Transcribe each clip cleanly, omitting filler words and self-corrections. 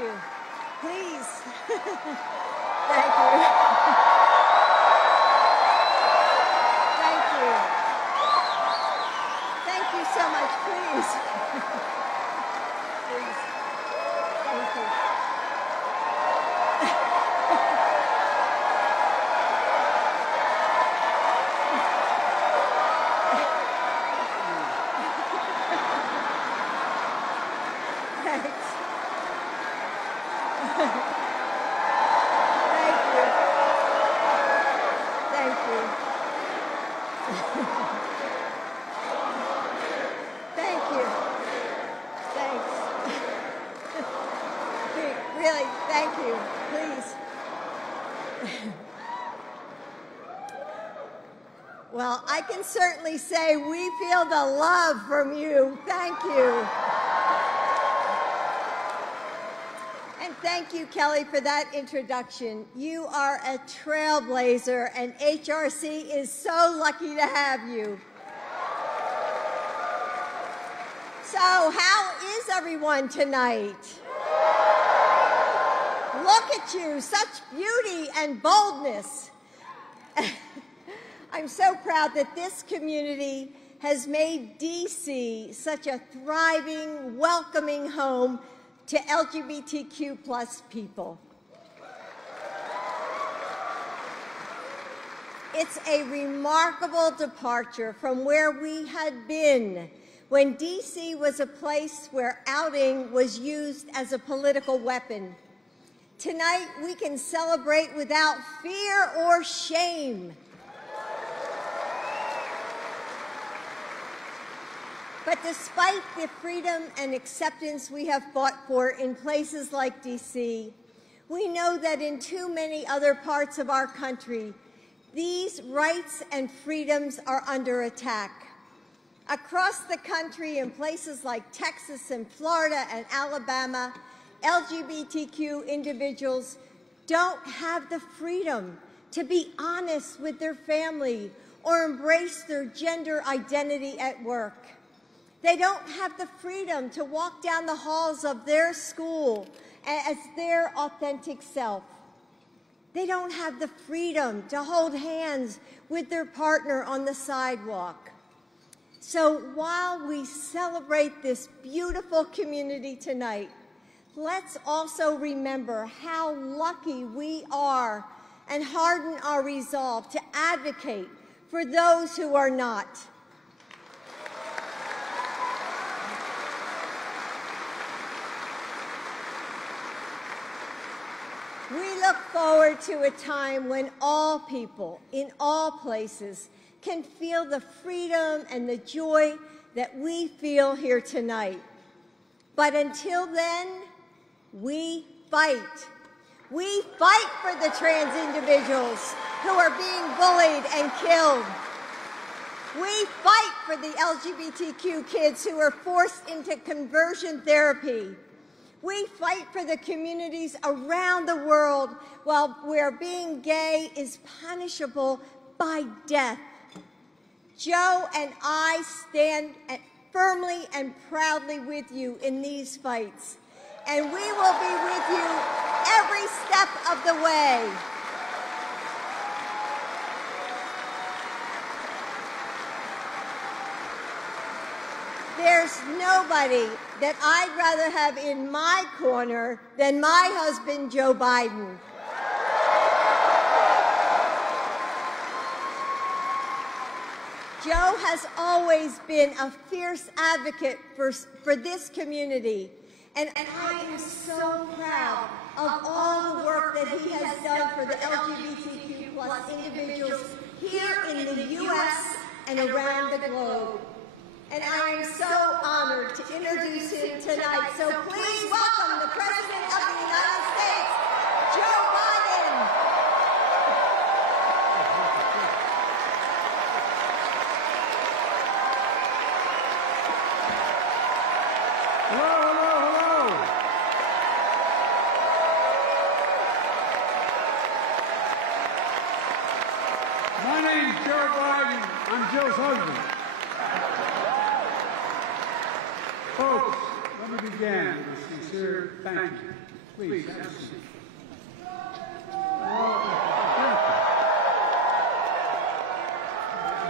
you. Please. Thank you. Thank you. Thank you so much. Please. Please. Thank you. Thanks. Thank you. Thank you. Thank you. Thanks. Really, thank you. Please. Well, I can certainly say we feel the love from you. Thank you. And thank you, Kelly, for that introduction. You are a trailblazer, and HRC is so lucky to have you. So, how is everyone tonight? Look at you, such beauty and boldness. I'm so proud that this community has made DC such a thriving, welcoming home to LGBTQ+ people. It's a remarkable departure from where we had been when DC was a place where outing was used as a political weapon. Tonight, we can celebrate without fear or shame. But despite the freedom and acceptance we have fought for in places like DC, we know that in too many other parts of our country, these rights and freedoms are under attack. Across the country, in places like Texas and Florida and Alabama, LGBTQ individuals don't have the freedom to be honest with their family or embrace their gender identity at work. They don't have the freedom to walk down the halls of their school as their authentic self. They don't have the freedom to hold hands with their partner on the sidewalk. So while we celebrate this beautiful community tonight, let's also remember how lucky we are and harden our resolve to advocate for those who are not. We look forward to a time when all people in all places can feel the freedom and the joy that we feel here tonight. But until then, we fight. We fight for the trans individuals who are being bullied and killed. We fight for the LGBTQ kids who are forced into conversion therapy. We fight for the communities around the world where being gay is punishable by death. Joe and I stand firmly and proudly with you in these fights, and we will be with you every step of the way. There's nobody that I'd rather have in my corner than my husband, Joe Biden. Joe has always been a fierce advocate for this community, and I am so proud of all the work that he has done for the LGBTQ+ individuals here in the U.S. and around the globe. And I am so honored to introduce him tonight. So please welcome the President of the United States, Joe Biden. Hello, hello, hello. My name's Joe Biden. I'm Joe's husband. Folks, let me begin with a sincere thank you Please, have a seat. I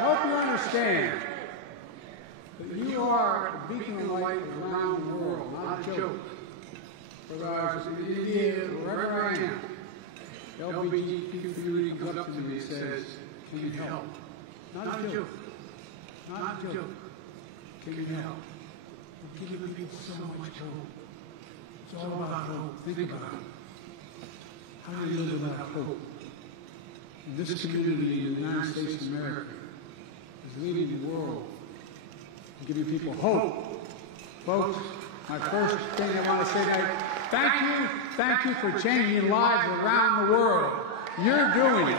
hope you understand that you are a beacon of light around the world, not a joke. Whereas in India, wherever I am, the LGBTQ community comes up to me and says, can you help? Not a joke. Not a joke. Can you help? We're giving people so much hope. It's all about hope. Think about it. How do you live without hope? And this community in the United States of America is leading the world and giving people hope. Folks, my first thing I want to say tonight, thank you for changing lives around the world. You're doing it.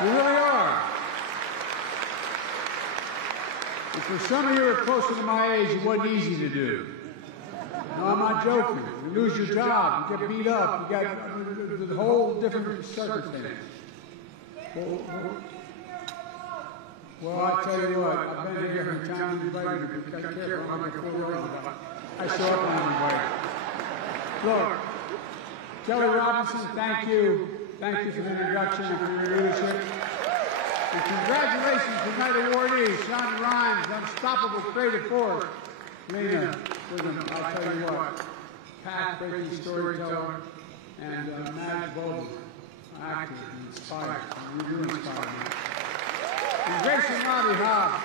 You really are. And for some of you who are closer to my age, it wasn't easy to do. No, I'm not joking. You lose your job, you get beat up, you got the whole different circumstance. Well, I tell you what, I've been here every time you invited me, because I care about my four-year-old. I show up when I'm invited. Look, Kelly Robinson, thank you. Thank you for the introduction and for your leadership. And congratulations to night awardees, Sean Rhimes, Unstoppable Creative Force. Lena, I'll tell you what, path-breaking storyteller, and Matt Vogel, actor, inspired. You do inspire me. And Grayson Robbie Hobbs,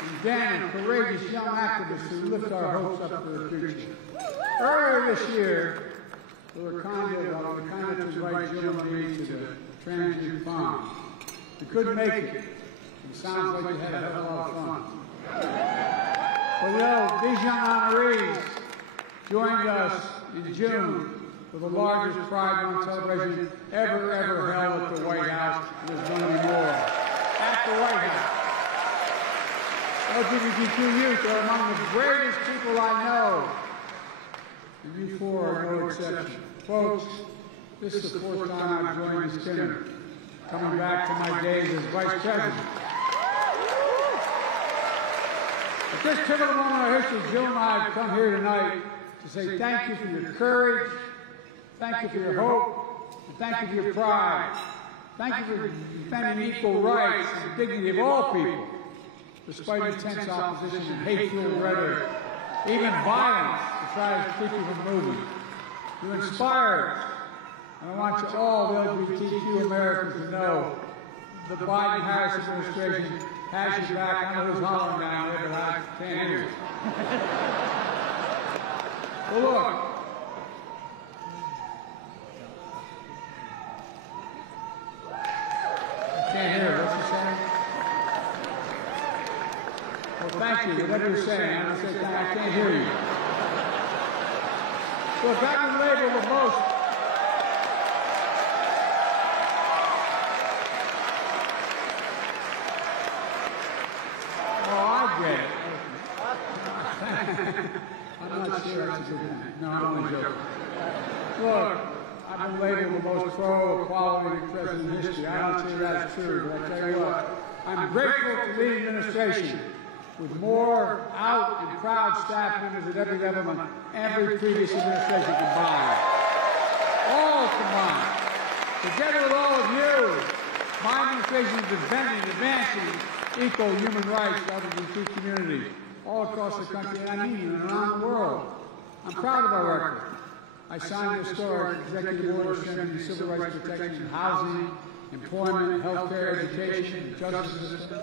and Dan, courageous young activists who lift our hopes up for the future. Earlier this year, we were kind enough to invite Jill and me to the Transient Farm. We couldn't make it. It sounds like we had a hell of a lot of fun. Well, you know, these young honorees joined us in June for the largest Pride Month celebration ever held at the White House. There's going to be more. At the White House. LGBTQ youth are among the greatest people I know. And you four are no exception. Folks, this is the fourth time I've joined this dinner, coming back to my days as Vice President. At this pivotal moment in our history, Jill and I have come here tonight to say thank you for your courage, thank you for your hope, and thank you for your pride. Thank you for defending equal rights and the dignity of all people, despite intense opposition and hate-fueled rhetoric, even violence to try to keep you from moving. You inspire us, and I want you all, the LGBTQ Americans, to know the Biden-Harris administration has your back. I know who's hollering down there, but I can't hear you. Well, look. I can't hear. What's he saying? Well, thank you. Whatever you're saying, I'm going to say I can't hear you. Well, if I can label the most I'm not sure that's a good thing. No, I'm only joking. Look, I've been labeled the most pro-equality president in history. I don't say that's true, but I tell you what, I'm grateful to the administration with more out and proud staff members at every level than every previous administration combined. All combined. Together with all of you, my administration is defending and advancing equal human rights to the LGBT community all across the country, and I mean around the world. I'm proud of our record. I signed the historic executive order strengthening civil rights protection in housing, employment, healthcare, education, and justice system.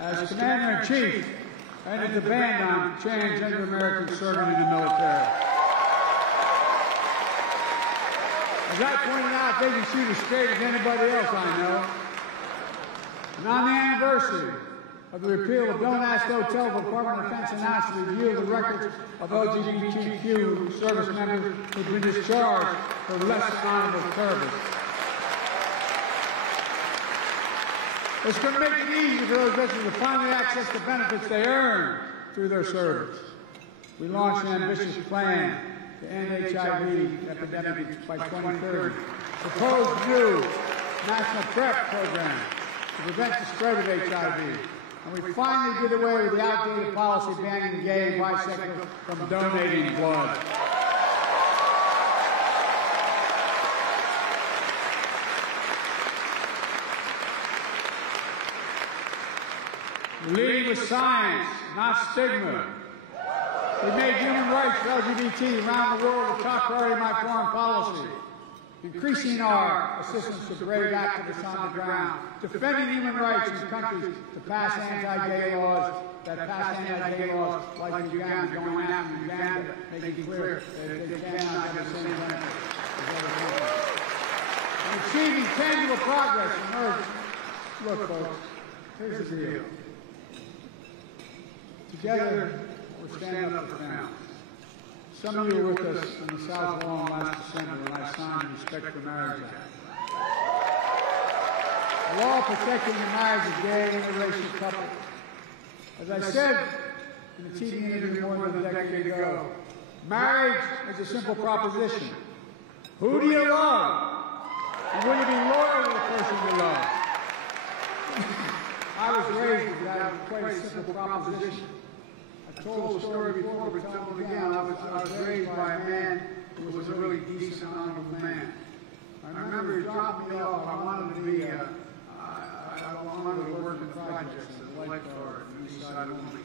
As Commander-in-Chief, I ended the ban on transgender Americans serving in the military. As I pointed out, they can shoot as straight as anybody else I know. And on the anniversary of the repeal of Don't Ask, Don't Tell, the Department of Defense announced the review of the records of LGBTQ service members who've been discharged for less honorable service. It's going to make it easier for those veterans to finally access the benefits they earn through their service. We launched an ambitious plan to end HIV epidemic by 2030, proposed new national PrEP program to prevent the spread of HIV. And we finally did away with the outdated policy banning gay and bisexuals from donating blood. with science, not stigma. We made human rights for LGBT around the world a top priority of my foreign policy, increasing our assistance to brave activists on the ground, defending human rights in countries to pass anti-gay laws, like Uganda, going after Uganda, making clear that they cannot have the same rights as other people. And achieving tangible progress emerged. Look, folks, here's the deal. Together, we're standing up for families. Some of you were with us in the South Lawn last December when I signed the Respect for Marriage Act. A law protecting the marriage of gay and interracial couples. As I said in a TV interview more than a decade ago, marriage is a simple proposition. Who do you love? And will you be loyal to the person you love? I was raised with that quite a simple proposition. I've told the story before, but tell it again. I was raised by a man who was a really decent, honorable man. I remember he dropped me off. I wanted to work in projects as a lifeguard in the East Side only.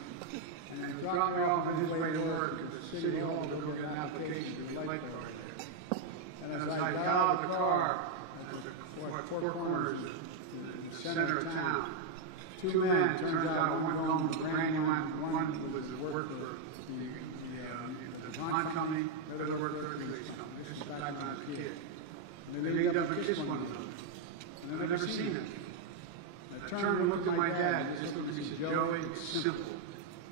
And he dropped me off on his way to work at the City Hall to go get an application to be a lifeguard there. And as I got out of the car, at the four corners in the center of town, two men, turns out one going to the brand new one was the work for the bond company, the other worked for the police company. This is back when I was a kid. And they leaned up and kissed one another. And I've never seen it. I turned and looked at my dad and just looked at me and said, Joey, it's simple.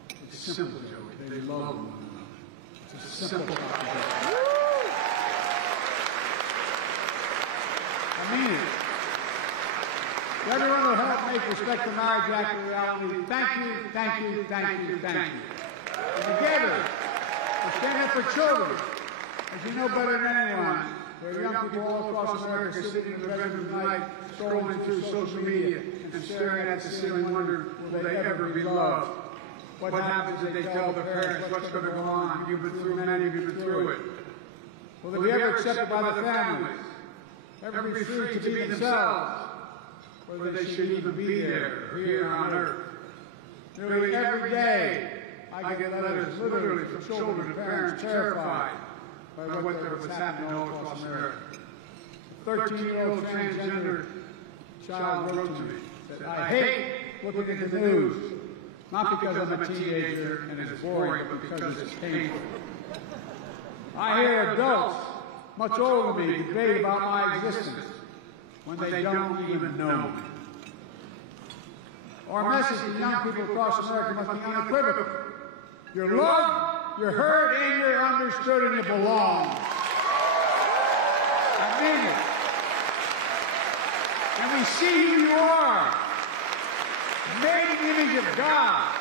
It's simple, Joey. They love one another. It's a simple proposition. I mean it. To everyone who helped make Respect the Marriage Act a reality, thank you, thank you, thank you, thank you. And together, we're standing up for children. As you know better than anyone, there are young people all across America sitting in their bedrooms tonight, scrolling through social media and staring at the ceiling wondering, will they ever be loved? What happens if they tell their parents what's going to go on? You've been through, many of you have been through it. Will they be ever accepted by their families? Ever be free to be themselves? Whether they should even be there, here on earth. Nearly every day, I get letters literally from children and parents terrified by what's happening all across America. A 13-year-old transgender child wrote to me, said, I hate looking at the news, not because I'm a teenager and it's boring, but because it's painful. I hear adults much older than me debate about my existence when they don't even know me. Our message to young people across America must be unequivocal. You're loved, you're heard, and you're understood, and you belong. I mean it. And we see who you are. Made in the image of God,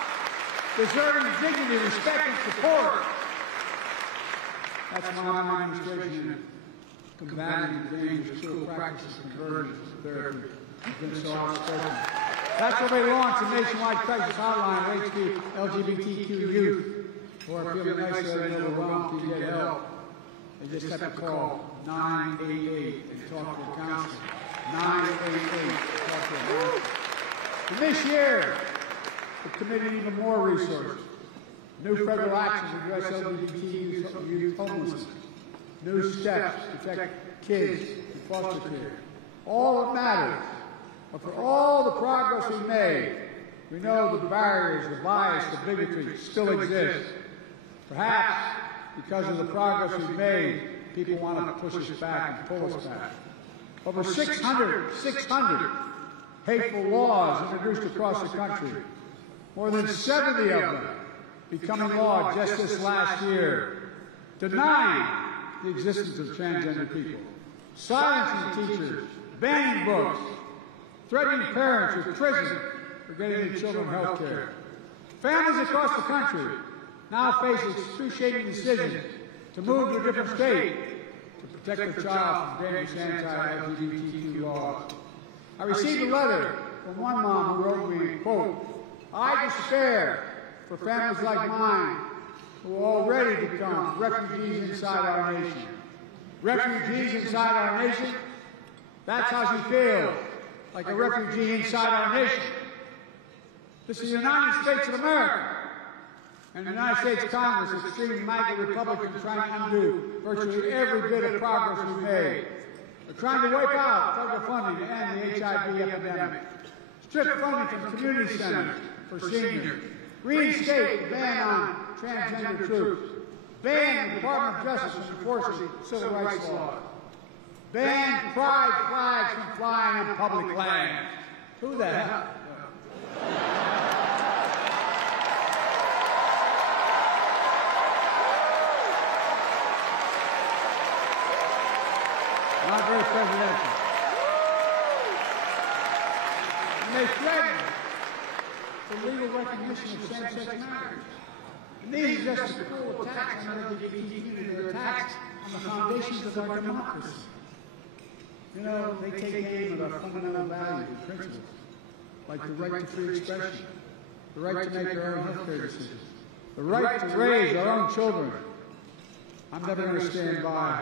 deserving dignity, respect, and support. That's my administration in combating the dangerous cruel practices and conversions of therapy. It's been so outspoken. That's why they launched a nationwide crisis hotline for LGBTQ youth who are feeling isolated and overwhelmed to get help. They just have to call 988 and talk to a counselor. 988 and talk to a counselor. And this year, we're committing even more resources. New federal actions to address LGBT youth homelessness. New steps to protect kids in foster care. All that matters. But for all the progress we've made, we know the barriers, the bias, the bigotry still exist. Perhaps because of the progress we've made, people want to push us back and pull us back. Over 600 hateful laws introduced across the country. More than 70 of them becoming law just this last year, denying the existence of transgender people, silencing teachers, banning books, threatening parents with prison for getting their children health care. Families across the country now face excruciating decisions to move to a different state to protect their child from dangerous anti-LGBTQ laws. I received a letter from one mom who wrote me, quote, I despair for families like mine who will already become refugees inside our nation. Refugees inside our nation? That's how she feels, like a refugee inside our nation. This is the United States of America. And the United States Congress, extreme MAGA Republicans trying to undo virtually every bit of progress we've made. They're trying to wipe out federal funding to end the HIV epidemic, strip funding from community centers for seniors, reinstate the ban on transgender troops, ban the Department of Justice from enforcing civil rights laws, ban pride flags from flying on public lands. Who the hell? Not very presidential. And they threaten the legal recognition of same-sex marriage. And these are just the cruel attacks on LGBT community. They're attacks on the foundations of our democracy. You know, they take aim at our fundamental values and principles, like the right to free expression, the right to make our own health care decisions, the right to raise our own children. I'm never going to stand by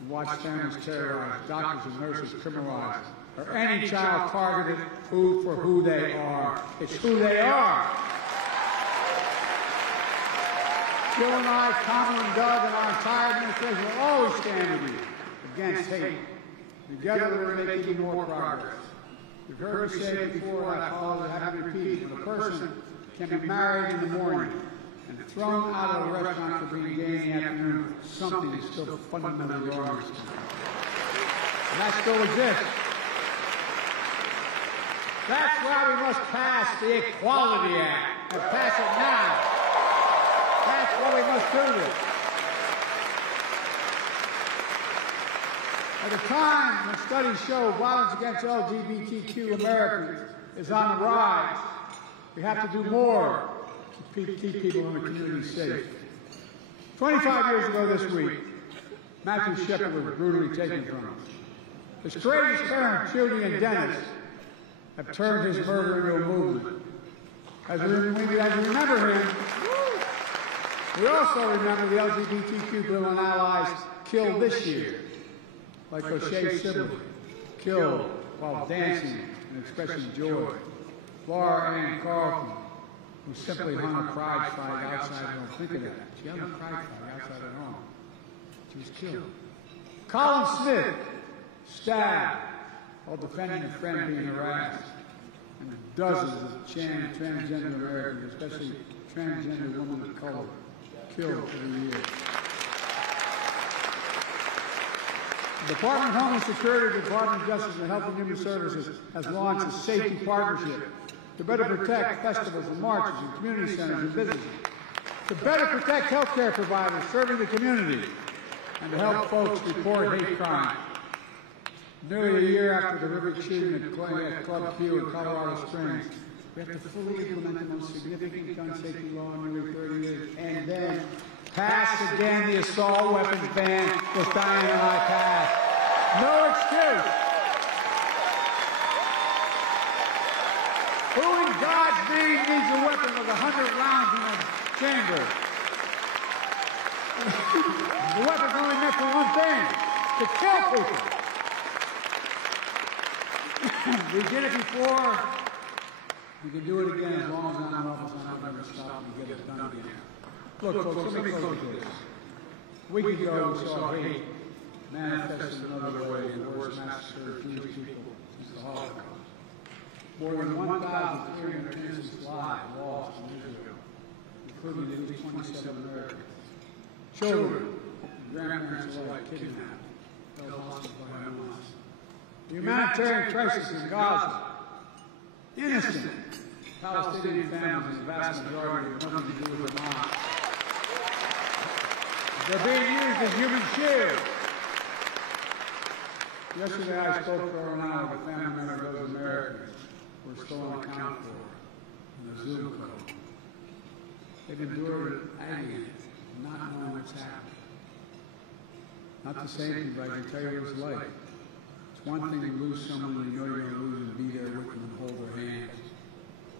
and watch families terrorized, doctors and nurses criminalized, or any child targeted for who they are. It's who they are. Jill and I, Connor and Doug, and our entire administration will always stand with you against hate. Together we're making more progress. You've heard me say it before, and I apologize, I haven't repeated. When a person can be married in the morning and thrown out of a restaurant for being gay in the afternoon, something is still fundamentally wrong in this country. And that still exists. That's why we must pass the Equality Act, and pass it now. That's why we must do this. At a time when studies show violence against LGBTQ Americans is on the rise, we have to do more to keep people in the community safe. 25 years ago this week, Matthew Shepard was brutally taken from us. His courageous parents, Judy and Dennis, have turned his murder into a movement. As we remember him, we also remember the LGBTQ bill and allies killed this year, like O'Shea Sibley, killed while dancing and expressing joy. Laura Ann Carlton, who simply hung a pride flag outside her home. Think of that. She hung a pride flag outside her home. She was killed. Colin Smith, stabbed while defending a friend being harassed. And dozens of transgender Americans, especially transgender women of color, killed every year. The Department of Homeland Security, the Department of Justice, and Health and Human Services has launched a safety partnership to better protect festivals and marches and community centers and businesses, to better protect health care providers serving the community, and to help folks report hate crime. Nearly a year after the horrific shooting at Club Q in Colorado Springs, we have to fully implement the most significant gun safety law in nearly 30 years, and then pass again the assault weapons ban that Diane and I passed. No excuse. Who in God's name needs a weapon with 100 rounds in a chamber? The weapon's only meant for one thing, to kill people. We did it before. We can do it again as long as I'm in office. I'm not going to stop and get it done again. Look, folks, let me close with this. A week ago, we saw hate manifest in another way in the worst massacre of Jewish people since the Holocaust. More than 1,300 innocent lives lost in Israel, including at least 27 Americans. Children and grandparents alike kidnapped, held hostage by Hamas. The humanitarian crisis in Gaza. Innocent Palestinian families, in the vast majority, have nothing to do with Hamas. They're being used as human shields. Yesterday I spoke for an hour with a family member of those Americans who are still on account for in the Zoom call. They've endured agony, not knowing what's happening. Not the same thing, but I can tell you what it's like. It's one thing to lose someone you know you're going to lose and be there with them and hold their hands,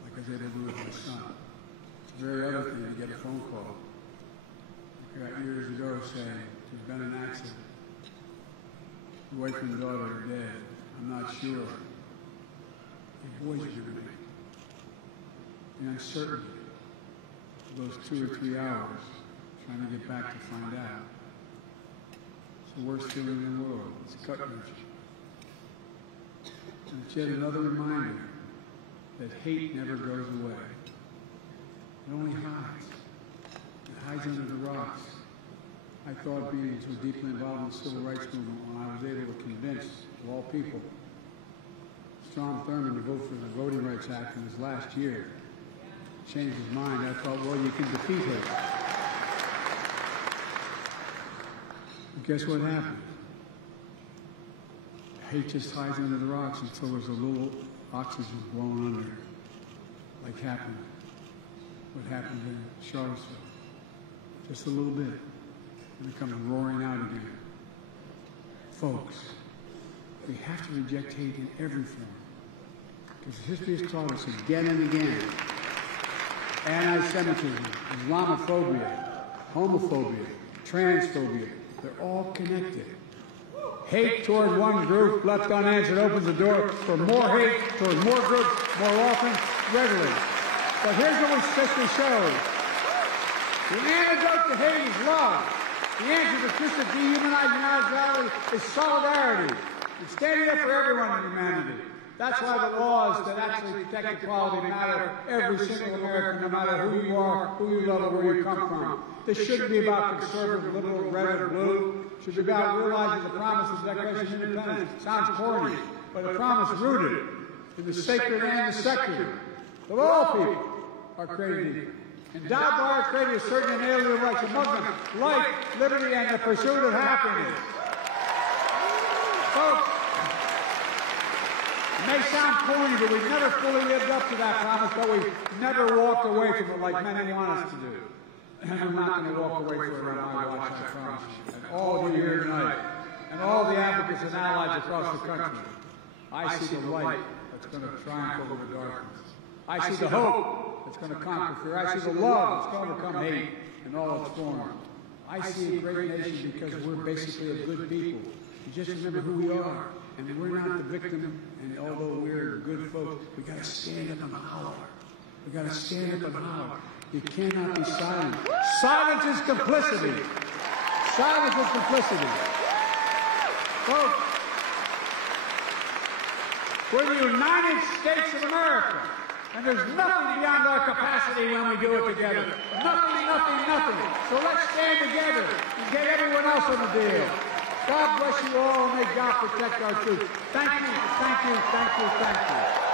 like I was able to do with my son. It's a very other thing to get a phone call. I got years ago saying, there's been an accident. Your wife and daughter are dead. I'm not sure. Your boys are going to make. the uncertainty of those 2 or 3 hours trying to get back to find out. It's the worst feeling in the world. It's gut-wrenching. And it's yet another reminder that hate never goes away. It only hides. It hides under the rocks. I thought being so deeply involved in the civil rights movement when I was able to convince, of all people, Strom Thurmond to vote for the Voting Rights Act in his last year. Changed his mind. I thought, well, you can defeat hate. But guess what happened? Hate just hides under the rocks until there's a little oxygen blowing under it, like what happened in Charlottesville. Just a little bit, and it comes roaring out again. Folks, we have to reject hate in every form, because history has taught us again and again. Anti-Semitism, Islamophobia, homophobia, transphobia, they're all connected. Hate toward one group left unanswered opens the door for more hate toward more groups more often, regularly. But here's what history shows. The antidote to hate is love. The answer to just a dehumanizing reality is solidarity. It's standing up for everyone in humanity. That's why the laws that actually protect equality matter every single American, no matter who you are, who you love, or where you come from. This shouldn't be about conservative, liberal, red, or blue. It should be about realizing the promise of the Declaration of Independence. Sounds corny, but a promise rooted in the sacred and the secular, that all people are created equal. Endowed by our Creator with certain inalienable rights among them, life, liberty, and the pursuit of happiness. Folks, it may sound corny, but we've never fully lived up to that promise, but we've never walked away from it like many want us to do. And we're not going to walk away from it on my watch, I promise you. And all of you here tonight, and all the advocates and allies across the country, I see the light that's going to triumph over the darkness. I see the hope that's going to conquer fear. I see the love that's going to overcome hate in all its forms. I see a great nation because we're basically a good people. You just remember who we are. And we're not the victim, and although we're good folks, we got to stand up and holler. We got to stand up and holler. You cannot be silent. Silence is complicity. Silence is complicity. Folks, we're the United States of America, and there's nothing beyond our capacity when we do it together. Nothing, nothing, nothing. So let's stand together and get everyone else on the deal. God bless you all, and may God protect our troops. Thank you, thank you, thank you, thank you.